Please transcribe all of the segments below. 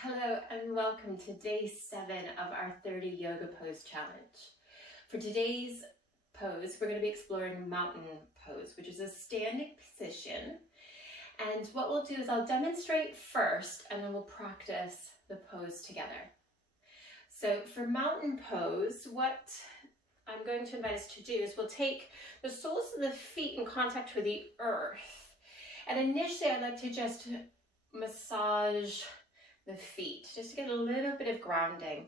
Hello and welcome to day 7 of our 30 yoga pose challenge. For today's pose, we're going to be exploring mountain pose, which is a standing position. And what we'll do is I'll demonstrate first and then we'll practice the pose together. So for mountain pose, what I'm going to invite us to do is we'll take the soles of the feet in contact with the earth. And initially I'd like to just massage the feet, just to get a little bit of grounding.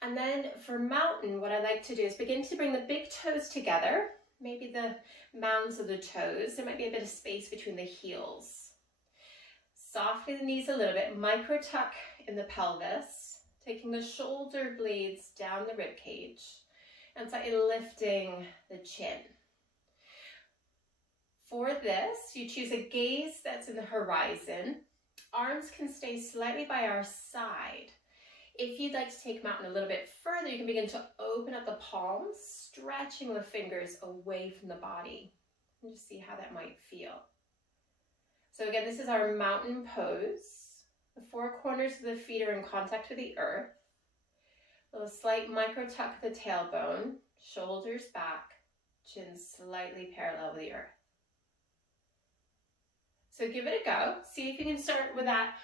And then for mountain, what I like to do is begin to bring the big toes together, maybe the mounds of the toes. There might be a bit of space between the heels. Softly the knees a little bit, micro tuck in the pelvis, taking the shoulder blades down the rib cage and slightly lifting the chin. For this, you choose a gaze that's in the horizon. Arms can stay slightly by our side. If you'd like to take mountain a little bit further, you can begin to open up the palms, stretching the fingers away from the body. And just see how that might feel. So again, this is our mountain pose. The four corners of the feet are in contact with the earth. A little slight micro tuck of the tailbone, shoulders back, chin slightly parallel with the earth. So give it a go. See if you can start with that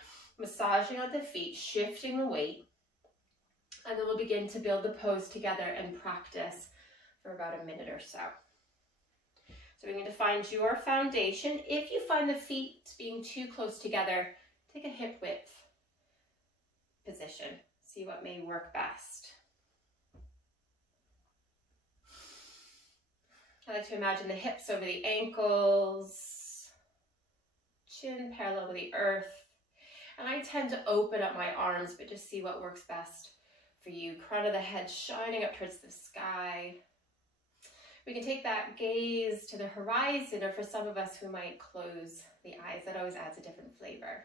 massaging of the feet, shifting the weight. And then we'll begin to build the pose together and practice for about a minute or so. So we're going to find your foundation. If you find the feet being too close together, take a hip width position. See what may work best. I like to imagine the hips over the ankles, chin parallel with the earth. And I tend to open up my arms, but just see what works best for you. Crown of the head shining up towards the sky. We can take that gaze to the horizon, or for some of us who might close the eyes, that always adds a different flavor.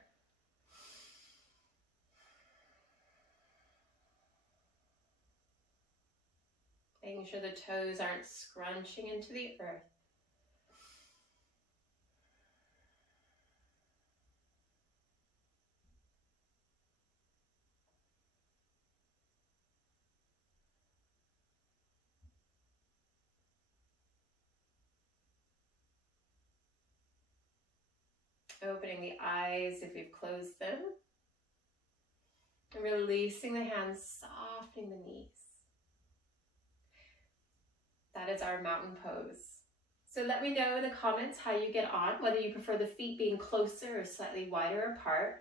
Making sure the toes aren't scrunching into the earth. Opening the eyes if you've closed them. And releasing the hands, softening the knees. That is our mountain pose. So let me know in the comments how you get on, whether you prefer the feet being closer or slightly wider apart,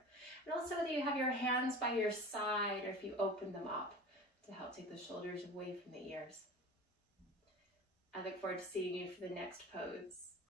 and also whether you have your hands by your side or if you open them up to help take the shoulders away from the ears. I look forward to seeing you for the next pose.